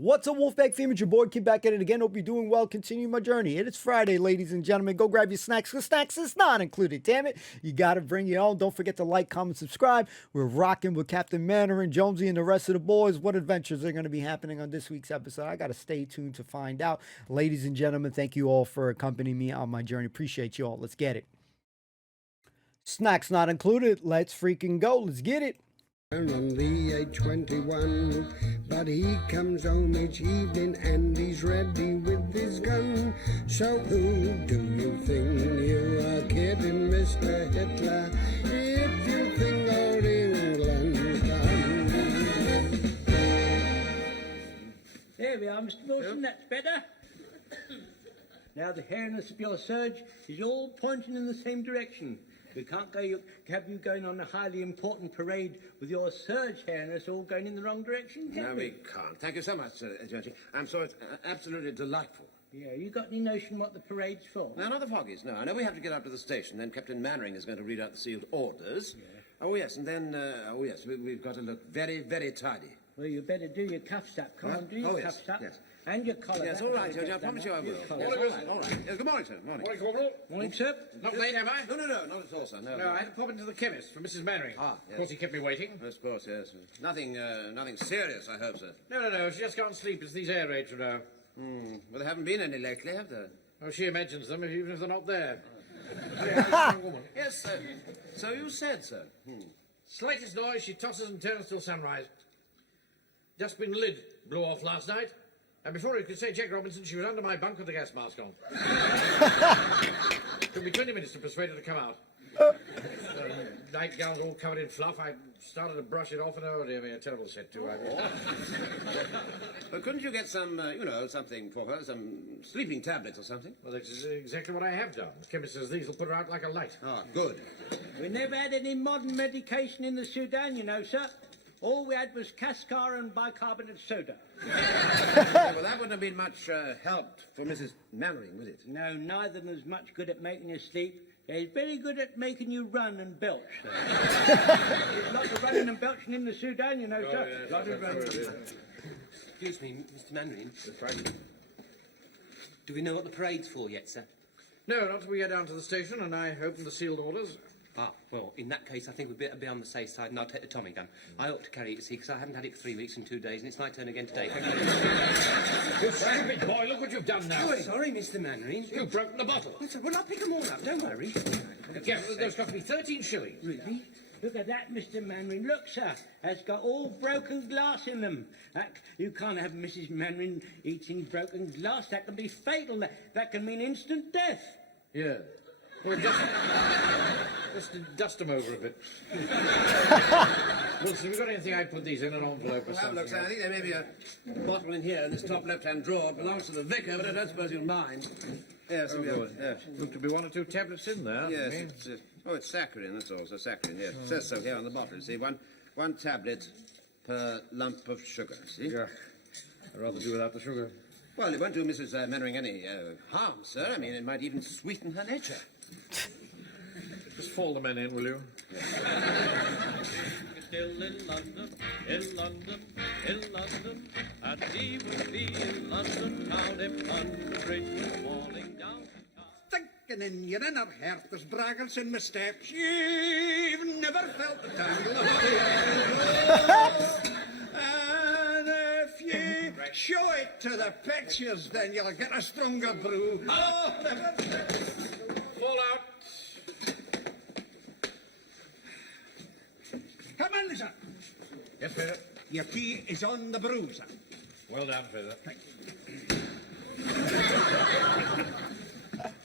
What's up, Wolfpack fam? It's your boy Kid back at it again. Hope you're doing well. Continue my journey. It is Friday, ladies and gentlemen. Go grab your snacks, because snacks is not included. Damn it. You got to bring your own. Don't forget to like, comment, subscribe. We're rocking with Captain Mandarin, Jonesy, and the rest of the boys. What adventures are going to be happening on this week's episode? I got to stay tuned to find out. Ladies and gentlemen, thank you all for accompanying me on my journey. Appreciate you all. Let's get it. Snacks not included. Let's freaking go. Let's get it. On the A21, but he comes home each evening and he's ready with his gun. So who do you think you are kidding, Mr. Hitler, if you think all England's done? There we are, Mr. Wilson, that's better. Now the hairiness of your surge is all pointing in the same direction. We can't have you going on a highly important parade with your surge hairiness all going in the wrong direction, can No, we can't. Thank you so much, Jonesy. I'm sure it's absolutely delightful. Yeah, you got any notion what the parade's for? No, not the foggies, no. I know we have to get up to the station, then Captain Mannering is going to read out the sealed orders. Yeah. Oh, yes, and then, we've got to look very, very tidy. Well, you better do your cuffs up. Come on, do your cuffs up. Yes. And your collar. Yes, all right, George, I promise you I will. Yes, all right, all right. Yes, good morning, sir. Morning. Morning, Corporal. Morning, sir. Not late, am I? No, not at all, sir. No, No, I had to pop into the chemist for Mrs. Mannering. Ah, yes. Of course, he kept me waiting. Of course, yes. Nothing serious, I hope, sir. No, she just can't sleep. It's these air raids, you know. Well, there haven't been any lately, have there? Oh, she imagines them, even if they're not there. Yes, sir. So you said, sir. Slightest noise, she tosses and turns till sunrise. Just been lid blew off last night. And before he could say Jack Robinson, she was under my bunk with the gas mask on. Took me 20 minutes to persuade her to come out. Nightgown's all covered in fluff. I started to brush it off, and oh dear me, a terrible set too. But couldn't you get some, something for her, some sleeping tablets or something? Well, that's exactly what I have done. The chemist says these will put her out like a light. Ah, good. We never had any modern medication in the Sudan, you know, sir. All we had was cascar and bicarbonate soda. Well, that wouldn't have been much help for Mrs. Mannering, would it? No, neither of them is much good at making you sleep. They're very good at making you run and belch, sir. There's lots of running and belching in the Sudan, you know, sir. Yes, Lots of running. Excuse me, Mr. Mannering. Do we know what the parade's for yet, sir? No, not till we get down to the station and I open the sealed orders. Ah, well, in that case, I think we'd better be on the safe side, and I'll take the Tommy gun. I ought to carry it, you see, because I haven't had it for 3 weeks and 2 days, and it's my turn again today. You stupid boy, look what you've done now. Oh, sorry, Mr. Mannering. You've broken the bottle. Well, I'll pick them all up, don't worry. Yeah, those cost me 13 shillings. Really? Look at that, Mr. Mannering. Look, sir, has got all broken glass in them. You can't have Mrs. Mannering eating broken glass. That can be fatal. That can mean instant death. Yeah. Well, just dust them over a bit. Wilson, have you got anything I'd put these in an envelope or Well, have a something? look, sir. I think there may be a bottle in here in this top left-hand drawer. It belongs to the vicar, but I don't suppose you'll mind. Yes, Oh, good. yes. Look to be 1 or 2 tablets in there. Yes, I mean. it's saccharin, that's all. So saccharin, yes. It says so here on the bottle. You see, one tablet per lump of sugar, see? Yeah. I'd rather do without the sugar. Well, it won't do Mrs. Mannering any harm, sir. I mean, it might even sweeten her nature. Just fall the men in, will you? Still in London, in London, in London, and he would be in London town if London Bridge was falling down. Thinking in your inner heart there's braggers in my steps. You've never felt the tangle of my and if you show it to the pictures, then you'll get a stronger brew. Oh, never. Fall out. Come in, sir. Yes, Feather. Your tea is on the brew, sir. Well done, Feather.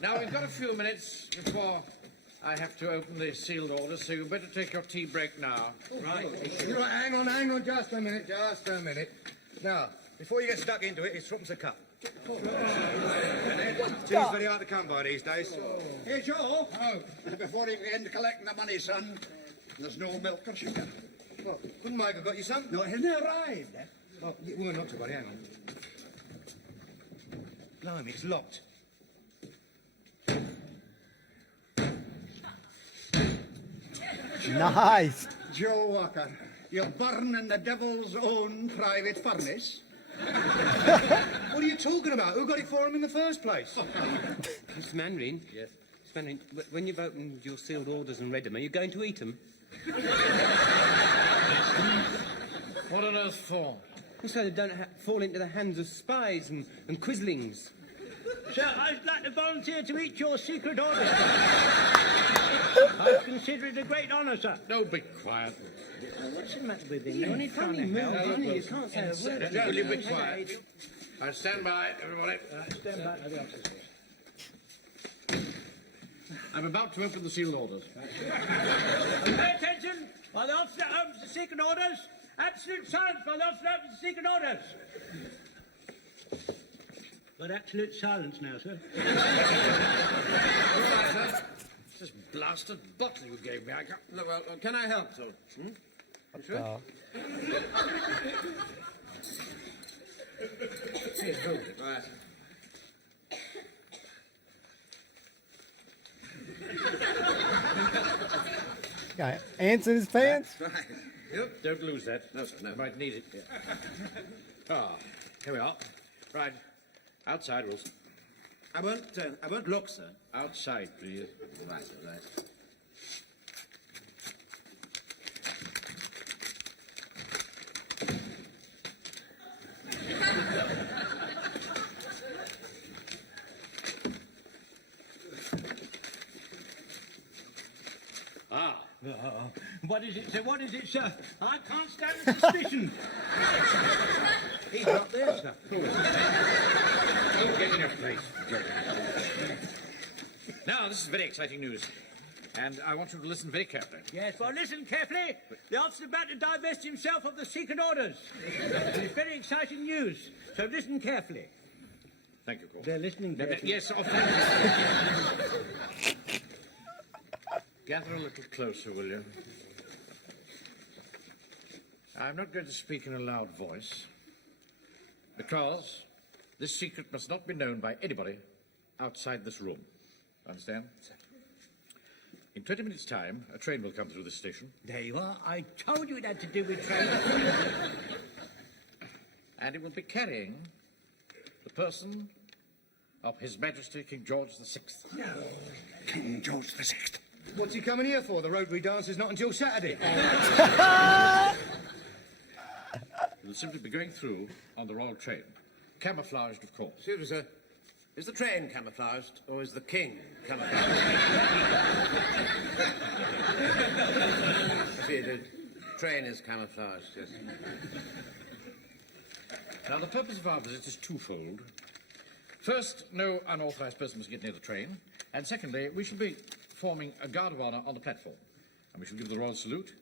Now, we've got a few minutes before I have to open the sealed orders, so you better take your tea break now. Right. Hang on, just a minute. Now, before you get stuck into it, it's threepence a cup. Tea's very hard to come by these days. Hey, Joe. Oh. Before you begin collecting the money, son, there's no milk or sugar. Oh, wouldn't Michael got you some? No, it hasn't arrived, eh? Oh, well, not to worry, hang on. Blimey, it's locked. Nice. Joe Walker, you're burning the devil's own private furnace. What are you talking about? Who got it for him in the first place? Mr. Mandarin? Yes. Mr. Mandarin, when you've opened your sealed orders and read them, are you going to eat them? What on earth for? So they don't fall into the hands of spies and quislings. Sir, I'd like to volunteer to eat your secret orders. I consider it a great honour, sir. No, be quiet. What's the matter with him? You're only trying to help. You can't say a word. Will you be quiet? I stand by, everybody. Stand back to the officers. I'm about to open the sealed orders. Pay attention while the officer opens the secret orders. Absolute silence while the officer opens the secret orders. Got absolute silence now, sir. This blasted bottle you gave me, I can't... Look, well, can I help, sir? You sure? Here, hold it. Right. Got ants in his pants? Right. Yep. Don't lose that. No, sir, no. You might need it. Ah, here we are. Right. Outside, Wilson. I won't look, sir. Outside, please. Right, all right. What is it, sir? What is it, sir? I can't stand the suspicion. He's not there, sir. Don't get in your place. Now, this is very exciting news. And I want you to listen very carefully. Yes, well, listen carefully. The officer's about to divest himself of the secret orders. It's very exciting news, so listen carefully. Thank you, Corporal. They're listening carefully. Yes, thank you. Gather a little closer, will you? I'm not going to speak in a loud voice, because this secret must not be known by anybody outside this room. Understand? In 20 minutes' time, a train will come through this station. There you are. I told you it had to do with trains. And it will be carrying the person of His Majesty King George VI. No, King George VI. What's he coming here for? The Rotary dance is not until Saturday. He will simply be going through on the Royal train. Camouflaged, of course. Excuse me, sir. Is the train camouflaged, or is the king camouflaged? See, the train is camouflaged, yes. Now, the purpose of our visit is twofold. First, no unauthorized person must get near the train. And secondly, we shall be forming a guard of honor on the platform. And we shall give the royal salute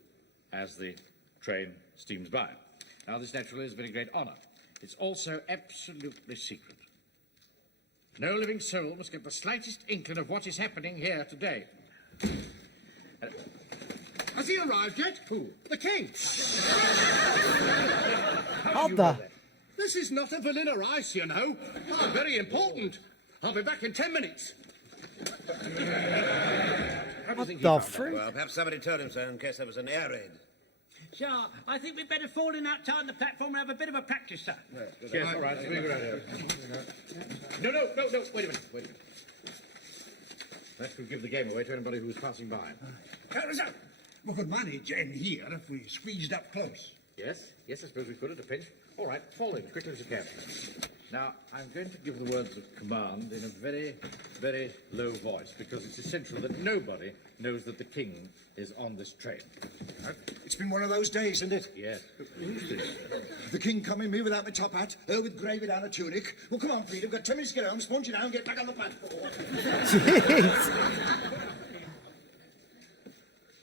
as the train steams by. Now, this naturally is a very great honor. It's also absolutely secret. No living soul must get the slightest inkling of what is happening here today. Has he arrived yet? Who? The king. How the? This is not a vanilla ice, you know. Very important. I'll be back in 10 minutes. What the freak? Well, perhaps somebody told him so in case there was an air raid. Sir, I think we'd better fall in outside on the platform and have a bit of a practice, sir. Yes, all right. That's a very good idea. No. Wait a minute. That could give the game away to anybody who's passing by. We could manage in here if we squeezed up close. Yes, I suppose we could at a pinch. All right, fall in, quickly as you can. Now, I'm going to give the words of command in a very, very low voice, because it's essential that nobody knows that the king is on this train. It's been one of those days, isn't it? Yes. Who's this? The king coming me without my top hat, her with gravy down a tunic. Well, come on, Peter, we've got 10 minutes to get home. Sponge you now and get back on the platform. Jeez.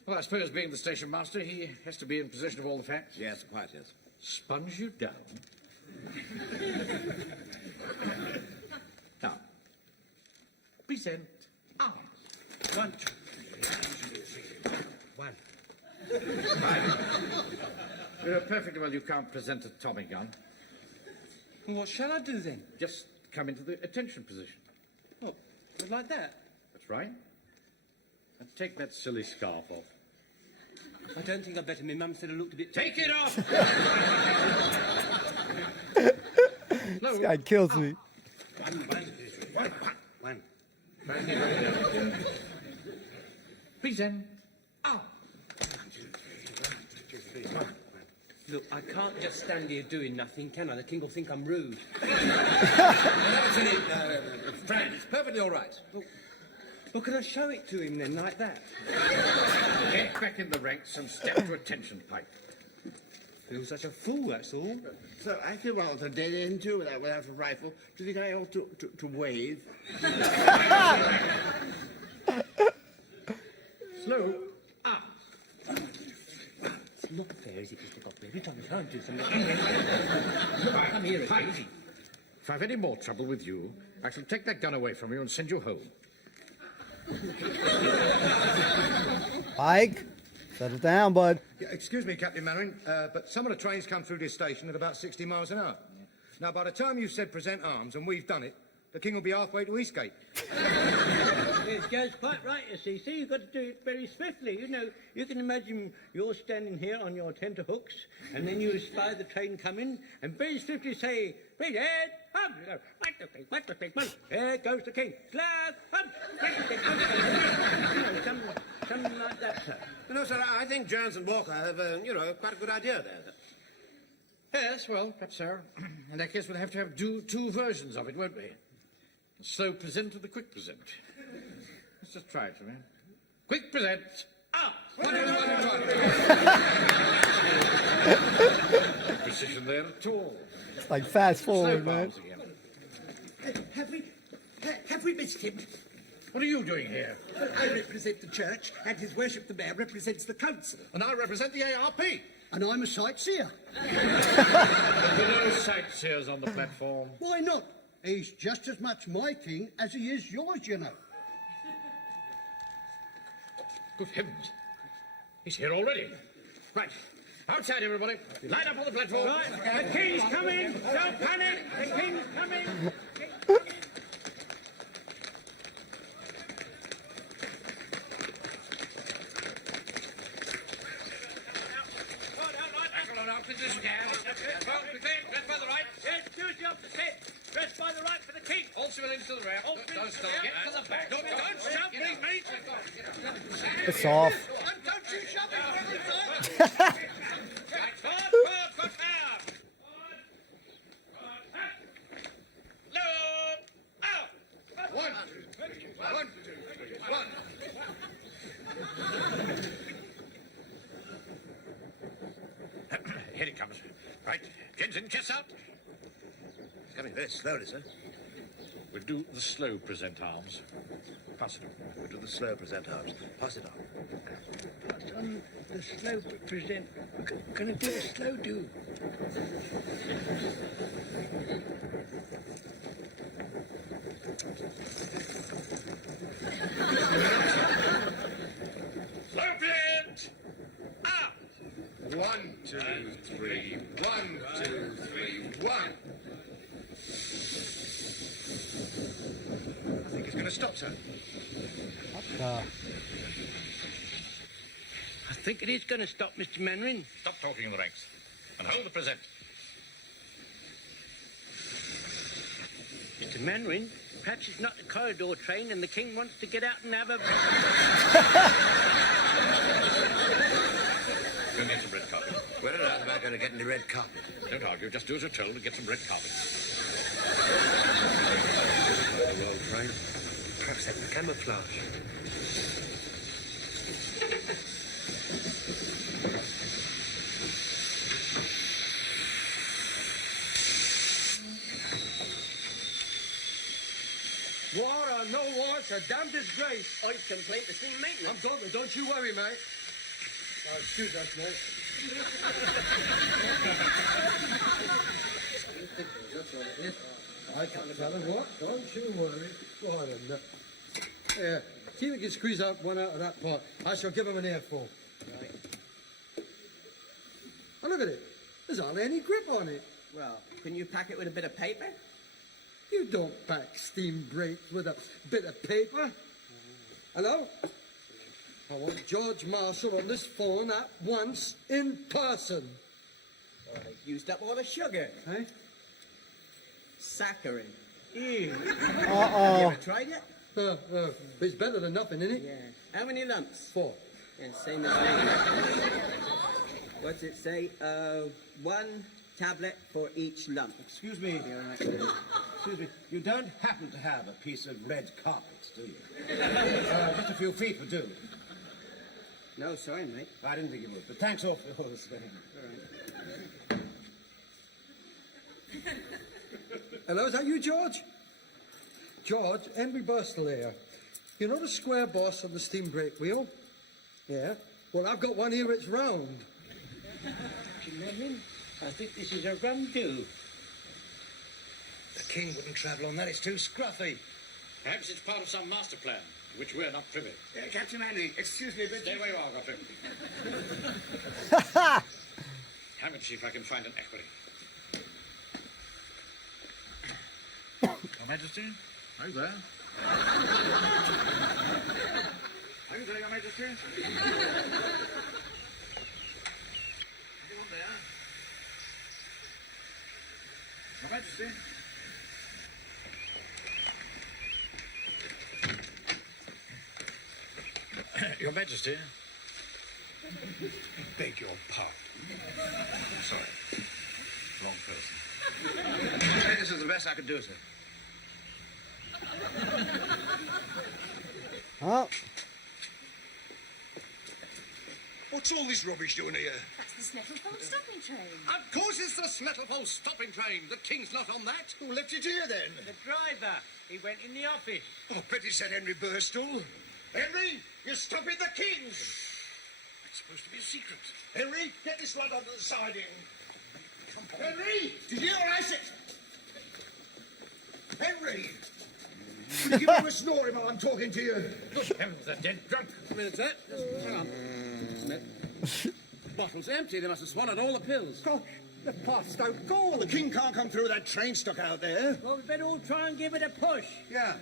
Well, I suppose being the station master, he has to be in possession of all the facts. Yes, quite, yes. Sponge you down. Now, present arms. 1, 2, 3, 1. Perfectly well, you can't present a Tommy gun. What shall I do then? Just come into the attention position. What, like that? That's right. And take that silly scarf off. I don't think I'd better. My mum said I looked a bit... Take it off! This guy kills me. One. Present. Out. Look, I can't just stand here doing nothing, can I? The king will think I'm rude. Fred, it's perfectly all right. Well, can I show it to him then, like that? Get back in the ranks and step to attention, Pike. Feel such a fool, that's all. So I feel well to dead end too without a rifle. Do you think I ought to wave? Slow. Up. It's not fair, is it, Mr. Godfrey? Every time we try and do something... Come here, it's Pike. easy. If I've any more trouble with you, I shall take that gun away from you and send you home. Pike, settle down, bud. Yeah, excuse me, Captain Mannering, but some of the trains come through this station at about 60 miles an hour. Now, by the time you've said present arms and we've done it, the king will be halfway to Eastgate. Yes, Joe's quite right, you see. See, you've got to do it very swiftly. You know, you can imagine you're standing here on your tenterhooks, and then you spy the train coming, and very swiftly say, "Wait, Ed, up, what the big man? There goes the king. Slap, up, you know, something like that, sir." You know, sir, I think Jones and Walker have, quite a good idea there. Yes, well, perhaps so. In that case, we'll have to have two versions of it, won't we? The slow present and the quick present. Let's just try it for a minute. Quick present. Up! One. No precision there at all. It's like fast Slow forward, man. bombs again. Have we missed him? What are you doing here? I represent the church, and His Worship the Mayor represents the council. And I represent the ARP. And I'm a sightseer. There are no sightseers on the platform. Why not? He's just as much my king as he is yours, you know. Good heavens. He's here already. Right. Outside, everybody. Line up on the platform. Right, the king's coming. Don't panic. The king's coming. Dress by the right for the king. All civilians to the rear. Don't stop. Get to the back. Don't shove me, mate. It's off. Don't you shove it every time. Forward, now. No. Out. One. Here he comes. Right. Jensen, chest out. It's coming very slowly, sir. We'll do the slow present arms. Pass it on. We'll do the slow present arms. Pass it on. Pass on the slow present. We're going to do a slow do. Slow present. Up. 1, 2, 3. 1, 2, 3. 1. I think he's going to stop, sir. I think it is going to stop, Mr. Mannering. Stop talking in the ranks. And hold the present. Mr. Mannering, perhaps it's not the corridor train and the king wants to get out and have a... Go and get some red carpet. Where on earth am I going to get any red carpet? Don't argue. Just do as you're told and get some red carpet. Well, Frank, perhaps that's the camouflage. War or no war, it's a damn disgrace. I complain to steam maintenance. I'm talking, don't you worry, mate. Excuse us, mate. I can't tell him what. Don't you worry. Go on, then. Yeah, see if we can squeeze out one out of that pot. I shall give him an earful. Right. Oh, look at it. There's hardly any grip on it. Well, can you pack it with a bit of paper? You don't pack steam brakes with a bit of paper. Hello? I want George Marshall on this phone at once, in person. Well, they've used up all the sugar. Eh? Saccharin. Ew. Uh-oh. You ever tried it? It's better than nothing, isn't it? Yeah. How many lumps? 4. Yeah, same as me. What's it say? 1 tablet for each lump. Excuse me. Excuse me. You don't happen to have a piece of red carpet, do you? Just a few feet would do. No, sorry, mate. I didn't think you would, but thanks awfully. Oh, this way. Hello, is that you, George? George, Henry Burstle here. You know the square boss on the steam brake wheel? Yeah? Well, I've got one here, it's round. I think this is a run-do. The king wouldn't travel on that, it's too scruffy. Perhaps it's part of some master plan, to which we're not privy. Captain Manning, excuse me, but... Stay where you are, Gottlieb. Handkerchief, if I can find an equity. Your Majesty? Are you there? Are you there, Your Majesty? Anyone there? Your Majesty? Your Majesty? Beg your pardon. Sorry. Wrong person. This is the best I could do, sir. Oh. What's all this rubbish doing here? That's the Snettlefold stopping train. Of course it's the Snettlefold stopping train. The king's not on that. Who left it here, then? The driver. He went in the office. Oh, I bet he said Henry Burstall. Henry, you're stopping the king. It's supposed to be a secret. Henry, get this lad onto the siding. Henry, did you hear what I said? Henry! Will you give me a snoring while I'm talking to you? Good heavens, they're dead drunk. A minute, sir. Hang on. Bottle's empty. They must have swallowed all the pills. Gosh, the pots don't go. Well, the king can't come through with that train stuck out there. Well, we better all try and give it a push. Yeah,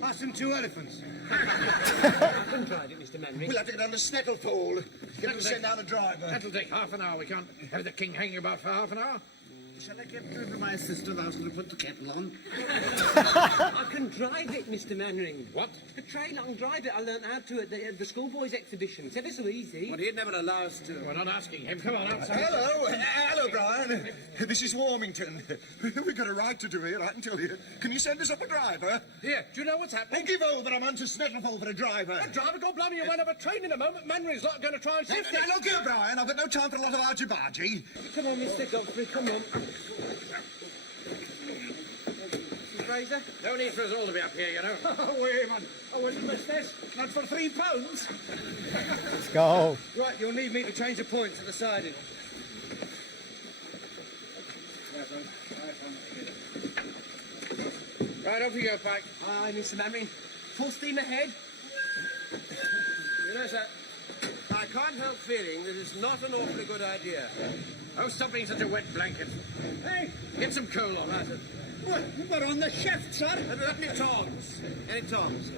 ask them 2 elephants. I haven't tried it, Mr. Manring. We'll have to get on the Snettlefold. Get them to send out a driver. That'll take half an hour. We can't have the king hanging about for half an hour. Shall I get through to my sister the house to put the kettle on? I can drive it, Mr. Manring. What? The train, I can drive it. I learnt how to at the schoolboys' exhibition. It's ever so easy. Well, he'd never allow us to. We're not asking him. Come on, outside. Hello, Brian. This is Warmington. We've got a right to do here, I can tell you. Can you send us up a driver? Here, do you know what's happening? Oh, give over. I'm on to Snettlefold for a driver. A driver? God blimey, you won't have a train in a moment. Manring's not going to try and shift it. Look here, Brian. I've got no time for a lot of argy-bargy. Come on, Mr. Godfrey, come on. Fraser? No need for us all to be up here, you know. Oh, wait, man. I wouldn't miss this. Not for £3. Let's go. Right, you'll need me to change the points at the siding. Right, off you go, Pike. Aye, Mr. Manring. Full steam ahead. You know, sir, I can't help feeling that it's not an awfully good idea. Oh, stop being such a wet blanket. Hey, get some coal on that. What? We're on the shift, sir. Let me tongs. Any tongs?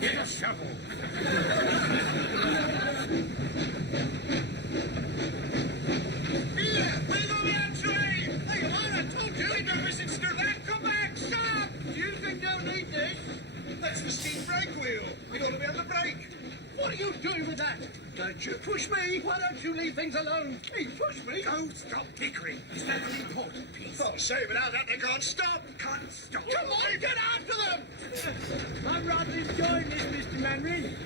Get a shovel. Here, bring on that train. Hey, come on, I told you. Ain't no resistance to that. Come back, stop. You think don't need this? That's the steam brake wheel. It ought to be on the brake. What are you doing with that? Don't you push me. Why don't you leave things alone? Hey, push me. Go stop bickering. Is that an important piece? Oh, say, without that they can't stop. Can't stop. Come on, get after them! I'm rather enjoying this, Mr. Manring.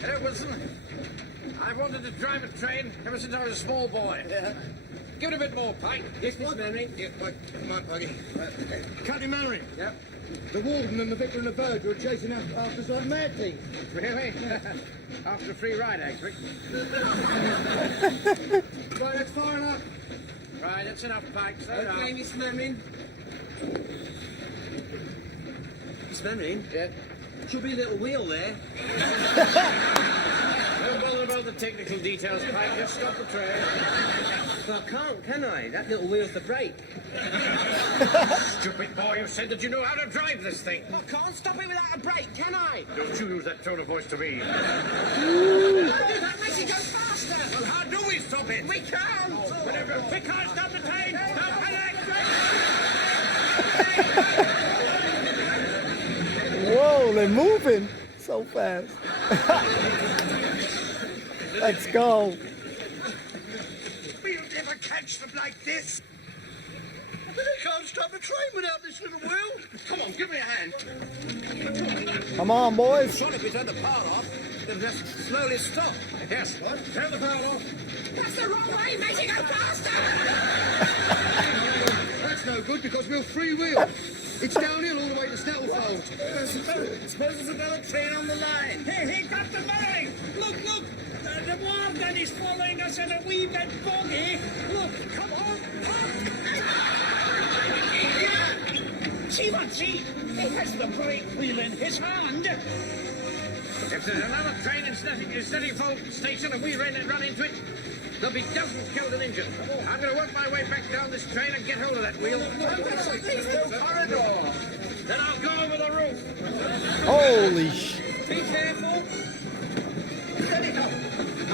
Hello, Wilson. I've wanted to drive a train ever since I was a small boy. Give it a bit more, Pike. Yes, Mr. Manring. Yeah, come on, Puggy. Captain Manring. Yep. The warden and the vicar and the verger are chasing after us like mad things. Really? After a free ride, actually. Right, that's far enough. Right, that's enough, Pike. Okay, Mr. Manring. Mr. Manring? Yeah? Should be a little wheel there. Don't bother about the technical details, Pike. Just stop the train. Well, I can't, can I? That little wheel's the brake. Stupid boy, you said that you know how to drive this thing. I can't stop it without a brake, can I? Don't you use that tone of voice to me. Don't do that, makes it go faster. Well, how do we stop it? We can't. We can't stop the train. Stop the train. they're moving so fast. Let's go. We'll never catch them like this. They can't stop a train without this little wheel. Come on, give me a hand. Come on, boys. Surely if we turn the power off, it'll just slowly stop. Yes, what? Turn the power off. That's the wrong way. Makes it go faster. That's no good because we'll freewheel. It's downhill all the way to Snattlefold. Suppose there's another train on the line. Hey, Captain Murray! Look! The Wowdad is following us in a wee bit boggy. Look, come on, See what see? He has the brake wheel in his hand. If there's another train in Snattlefold station and we run into it, there'll be dozens killed and injured. I'm going to work my way back down this train and get hold of that wheel. There's no corridor. Then I'll go over the roof. Holy shit. Be careful. Steady go.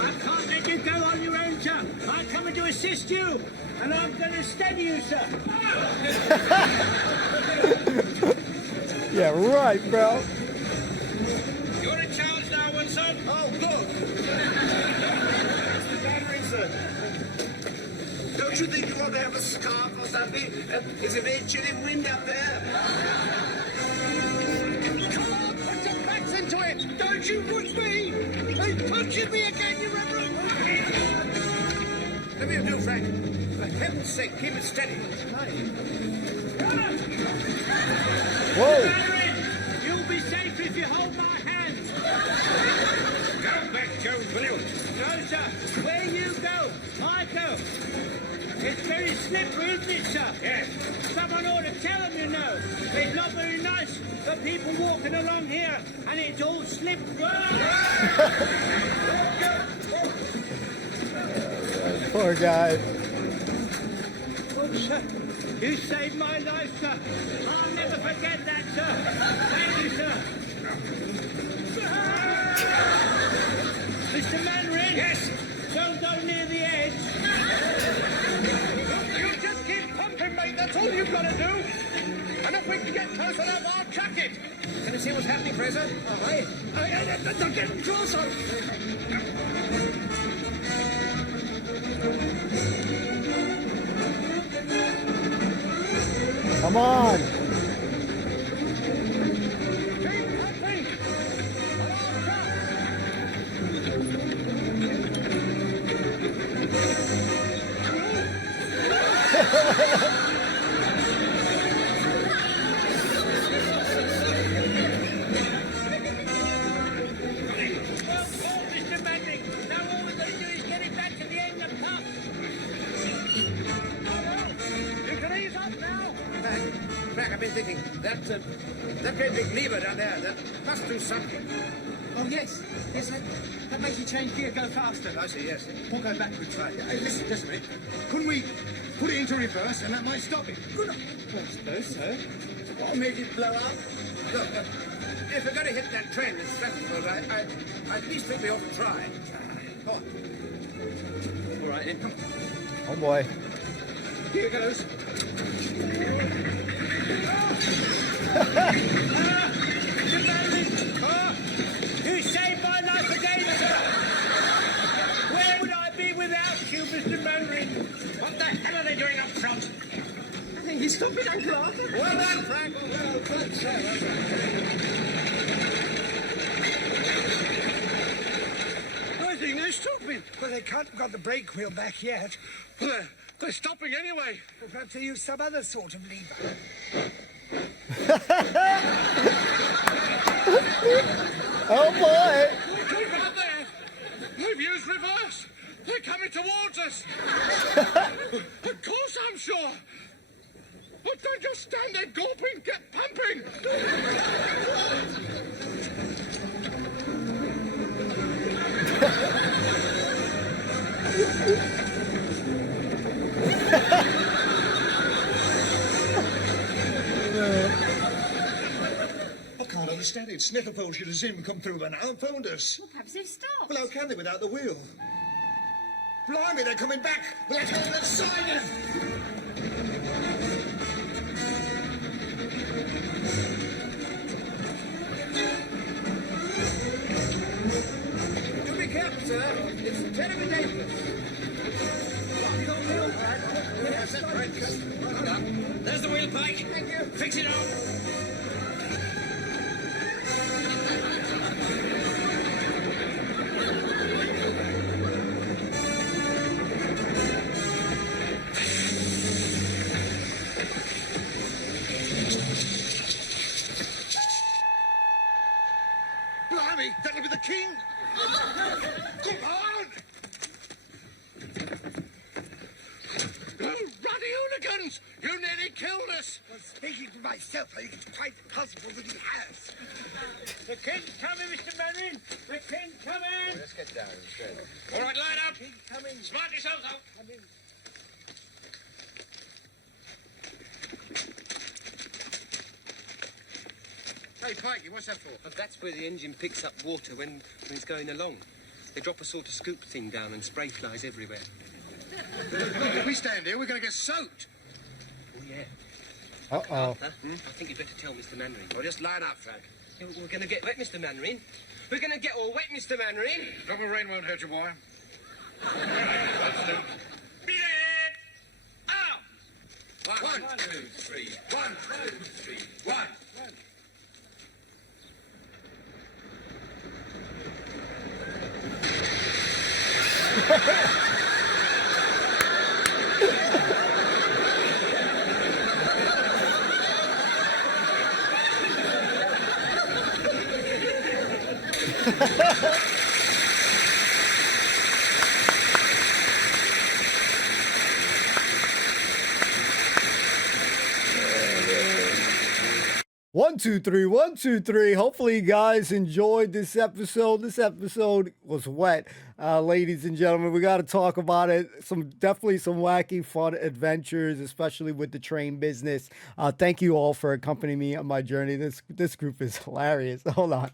I can't let you go on your own, sir. I'm coming to assist you, and I'm going to steady you, sir. Yeah, right, bro. You're in charge now, Wilson. Oh, good. Don't you think you ought to have a scarf or something? It's a very chilly wind up there. Come on, put your backs into it. Don't you push me. They punching me again, you reverend. Let me do, Frank. For heaven's sake, keep it steady. Whoa. You'll be safe if you hold my hand. Go back, Jones, will you? No, sir. Where you go, I go. It's very slippery, isn't it, sir? Yes. Someone ought to tell them, you know. It's not very nice for people walking along here, and it's all slippery. Poor guy. Oh, sir, you saved my life, sir. I'll never forget that, sir. Thank you, sir. Mr. Mandarin? Yes? Don't go near the edge. You just keep pumping, mate. That's all you've got to do. And if we can get close enough, I'll chuck it. Can you see what's happening, Fraser? They're getting closer. Come on. Keep pumping. Mr. Mandarin, now all we're going to do is get it back to the end of the pump. You can ease up now. Frank, I've been thinking, that great big lever down there, that must do something. Oh, yes. Yes, that makes you change gear, go faster. I see, yes. We'll go backwards. Right. Hey, listen a minute. Couldn't we put it into reverse and that might stop it? Good. I suppose so. What made it blow up? Look, if we're going to hit that train in Stratford, I at least think we ought to try. Come on. All right, then. Come. Oh boy. Here goes. You saved my life again, sir. Where would I be without you, Mr. Mandarin? What the hell are they doing up front? I think he's stopping Uncle Arthur. Well done, Frank. Well done, sir. I think they're stopping. Well, they can't have got the brake wheel back yet. Well, they're stopping anyway. Well, perhaps they use some other sort of lever. Oh boy. Look out there. They've used reverse. They're coming towards us. Of course I'm sure. But don't just stand there gulping. Get pumping. I can't understand it. Snifferfold should have seen him come through by now and phoned us. Well, perhaps they've stopped. Well, how can they without the wheel? Blimey, they're coming back. We'll have to go to the side of them. Fix it up. Blimey, that'll be the king. Come on! Oh, ruddy hooligans! You nearly killed us! Well, speaking for myself, I think it's quite possible that he has. The king's coming, Mr. Manning. The king's coming. Let's get down instead. All right, line up. King's coming. Smart yourselves out. Hey, Pikey, what's that for? Oh, that's where the engine picks up water when it's going along. They drop a sort of scoop thing down and spray flies everywhere. If we stand here, we're going to get soaked. Oh, yeah. Uh-oh. Arthur, I think you'd better tell Mr. Mannering. Well, just line up, Frank. Yeah, we're going to get wet, Mr. Mannering. We're going to get all wet, Mr. Mannering. Drop of rain won't hurt you, boy. Let's do. Beat it! Out! 1, 2, 3. 1, 2, 3. 1. One, two, three, 1, 2, 3. Hopefully you guys enjoyed this episode. This episode was wet, ladies and gentlemen. We got to talk about it. Definitely some wacky, fun adventures, especially with the train business. Thank you all for accompanying me on my journey. This group is hilarious. Hold on.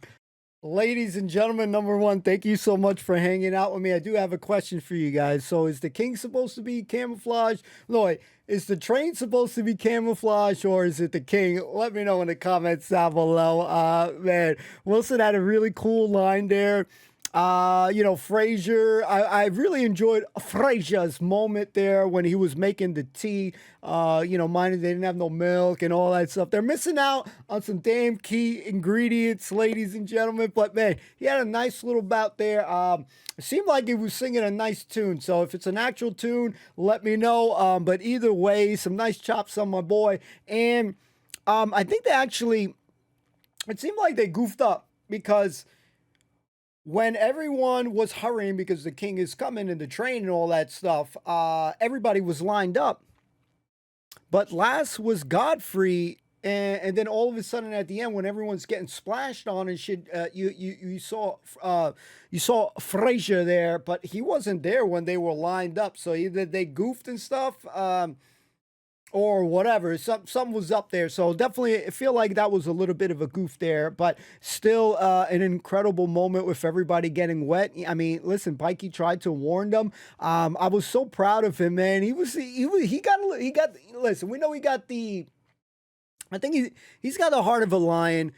Ladies and gentlemen, number one, thank you so much for hanging out with me. I do have a question for you guys. So is the king supposed to be camouflaged? Lloyd, is the train supposed to be camouflaged or is it the king? Let me know in the comments down below. Man, Wilson had a really cool line there. Frasier, I really enjoyed Frasier's moment there when he was making the tea, minding they didn't have no milk and all that stuff. They're missing out on some damn key ingredients, ladies and gentlemen. But man, he had a nice little bout there. It seemed like he was singing a nice tune. So if it's an actual tune, let me know. But either way, some nice chops on my boy. And I think it seemed like they goofed up because when everyone was hurrying because the king is coming and the train and all that stuff, everybody was lined up. But last was Godfrey, and then all of a sudden at the end, when everyone's getting splashed on and shit, you saw Frasier there, but he wasn't there when they were lined up. So either they goofed and stuff, or whatever, something was up there. So definitely I feel like that was a little bit of a goof there, but still an incredible moment with everybody getting wet. I mean, listen, Pikey tried to warn them. I was so proud of him, man. He got, listen, we know he got I think he's got the heart of a lion.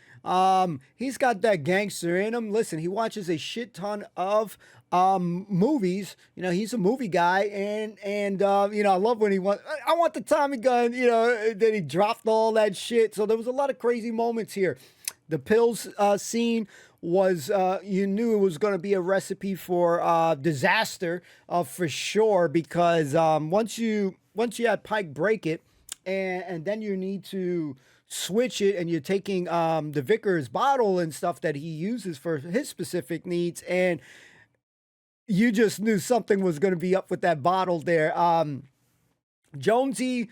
He's got that gangster in him. Listen, he watches a shit ton of movies. He's a movie guy, and I love when I want the Tommy gun. Then he dropped all that shit. So there was a lot of crazy moments here. The pills scene was you knew it was going to be a recipe for disaster for sure, because once you had Pike break it, and then you need to switch it, and you're taking the Vickers bottle and stuff that he uses for his specific needs, and you just knew something was going to be up with that bottle there. Jonesy,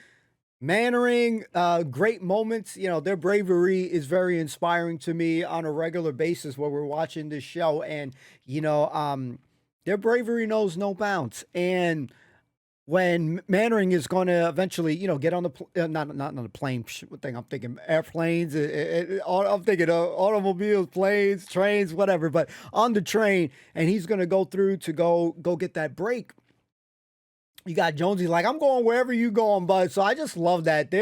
Mannering, great moments. Their bravery is very inspiring to me on a regular basis when we're watching this show, and their bravery knows no bounds. And when Mannering is going to eventually, get on the not on the plane thing, I'm thinking airplanes, I'm thinking automobiles, planes, trains, whatever, but on the train, and he's going to go through to go get that break. You got Jonesy like, I'm going wherever you going, bud. So I just love that.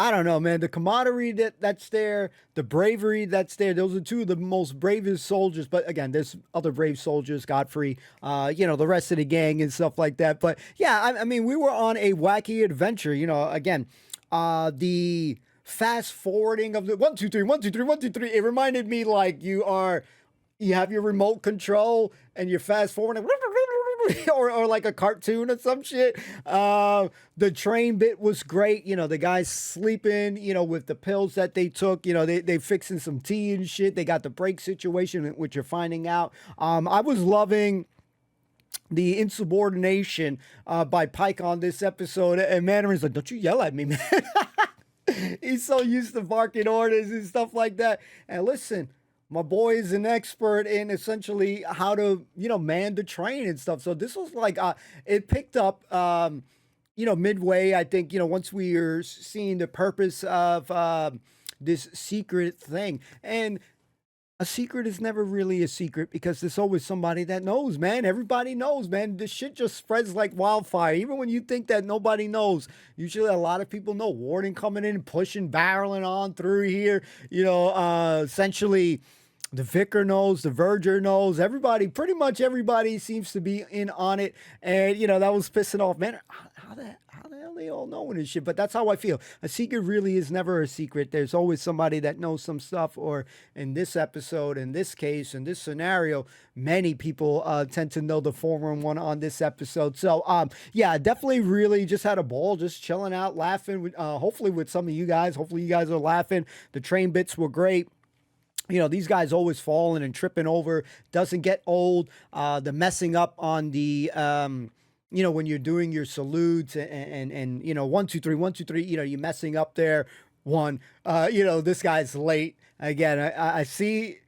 I don't know, man. The camaraderie that's there, the bravery that's there. Those are two of the most bravest soldiers. But again, there's other brave soldiers, Godfrey, the rest of the gang and stuff like that. But yeah, I mean, we were on a wacky adventure. Again, the fast forwarding of the 1, 2, 3, 1, 2, 3, 1, 2, 3. It reminded me like you have your remote control and you're fast forwarding or like a cartoon or some shit. The train bit was great. You know, the guys sleeping, you know, with the pills that they took, you know, they fixing some tea and shit. They got the break situation, which you're finding out. I was loving the insubordination by Pike on this episode. And Mandarin's like, don't you yell at me, man. He's so used to barking orders and stuff like that. And listen, my boy is an expert in essentially how to, you know, man the train and stuff. So this was like, it picked up, you know, midway, I think, you know, once we are seeing the purpose of this secret thing. And a secret is never really a secret because there's always somebody that knows, man. Everybody knows, man. This shit just spreads like wildfire. Even when you think that nobody knows, usually a lot of people know. Warden coming in, pushing, barreling on through here. You know, essentially, the vicar knows, the verger knows. Everybody, pretty much everybody seems to be in on it. And, you know, that was pissing off, man. How the hell they all knowing this shit? But that's how I feel. A secret really is never a secret. There's always somebody that knows some stuff, or in this episode, in this case, in this scenario, many people tend to know the 411 on this episode. So, yeah, definitely really just had a ball, just chilling out, laughing, with, hopefully with some of you guys. Hopefully you guys are laughing. The train bits were great. You know, these guys always falling and tripping over. Doesn't get old. The messing up on the, you know, when you're doing your salutes and you know, 1, 2, 3, 1, 2, 3, you know, you're messing up there. One, you know, this guy's late. Again, I see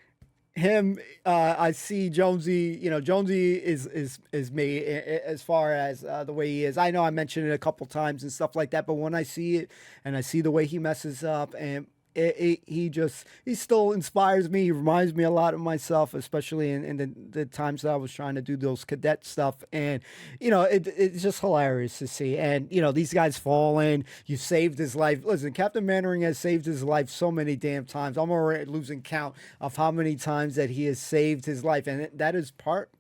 him, I see Jonesy, you know, Jonesy is me as far as the way he is. I know I mentioned it a couple times and stuff like that, but when I see it and I see the way he messes up and he still inspires me. He reminds me a lot of myself, especially in the times that I was trying to do those cadet stuff. And, you know, it's just hilarious to see. And, you know, these guys falling, you saved his life. Listen, Captain Mannering has saved his life so many damn times. I'm already losing count of how many times that he has saved his life. And that is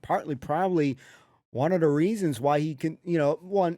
partly probably one of the reasons why he can, you know,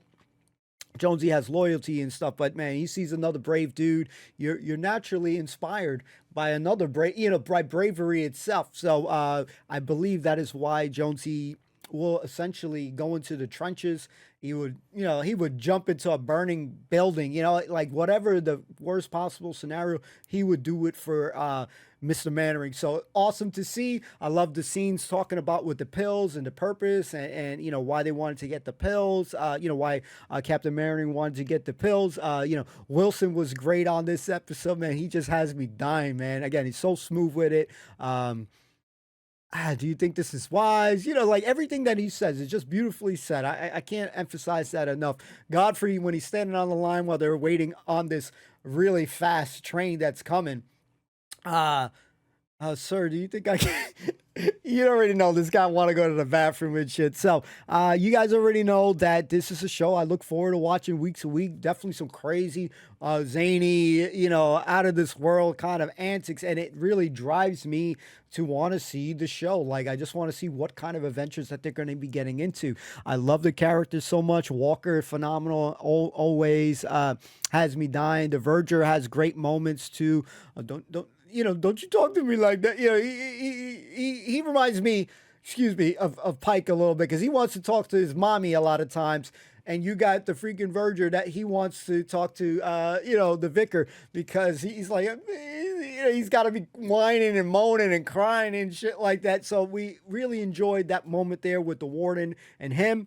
Jonesy has loyalty and stuff, but man, he sees another brave dude. You're naturally inspired by another by bravery itself. So I believe that is why Jonesy will essentially go into the trenches. He would jump into a burning building, you know, like whatever the worst possible scenario, he would do it for Mr. Mannering. So awesome to see. I love the scenes talking about with the pills and the purpose and you know, why they wanted to get the pills, you know, why Captain Mannering wanted to get the pills. You know, Wilson was great on this episode, man. He just has me dying, man. Again, he's so smooth with it. Do you think this is wise? You know, like everything that he says is just beautifully said. I can't emphasize that enough. Godfrey, when he's standing on the line while they're waiting on this really fast train that's coming, sir, do you think I can? You already know this guy want to go to the bathroom and shit. So, you guys already know that this is a show I look forward to watching week to week. Definitely some crazy, zany, you know, out of this world kind of antics. And it really drives me to want to see the show. Like, I just want to see what kind of adventures that they're going to be getting into. I love the characters so much. Walker, phenomenal, always, has me dying. The Verger has great moments too. Don't you talk to me like that. You know, he reminds me, of Pike a little bit because he wants to talk to his mommy a lot of times. And you got the freaking Verger that he wants to talk to, you know, the vicar because he's like, you know, he's got to be whining and moaning and crying and shit like that. So we really enjoyed that moment there with the warden and him.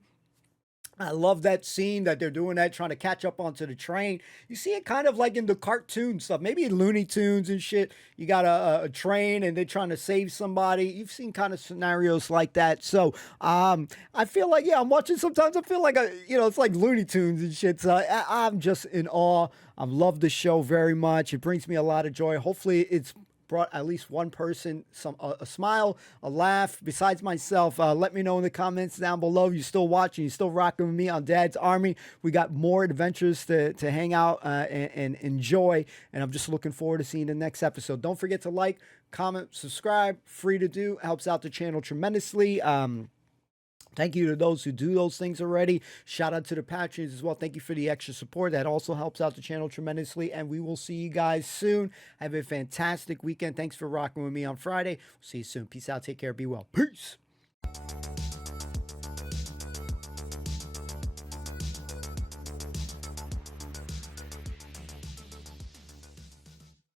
I love that scene that they're doing that, trying to catch up onto the train. You see it kind of like in the cartoon stuff, maybe in Looney Tunes and shit. You got a train and they're trying to save somebody. You've seen kind of scenarios like that. So I feel like, yeah, I'm watching sometimes. I feel like, it's like Looney Tunes and shit. So I'm just in awe. I love the show very much. It brings me a lot of joy. Hopefully it's brought at least one person a smile, a laugh besides myself. Let me know in the comments down below. You still watching, you still rocking with me on Dad's Army. We got more adventures to hang out and enjoy, and I'm just looking forward to seeing the next episode. Don't forget to like, comment, subscribe. Free to do, helps out the channel tremendously. Thank you to those who do those things already. Shout out to the patrons as well. Thank you for the extra support. That also helps out the channel tremendously. And we will see you guys soon. Have a fantastic weekend. Thanks for rocking with me on Friday. We'll see you soon. Peace out. Take care. Be well. Peace.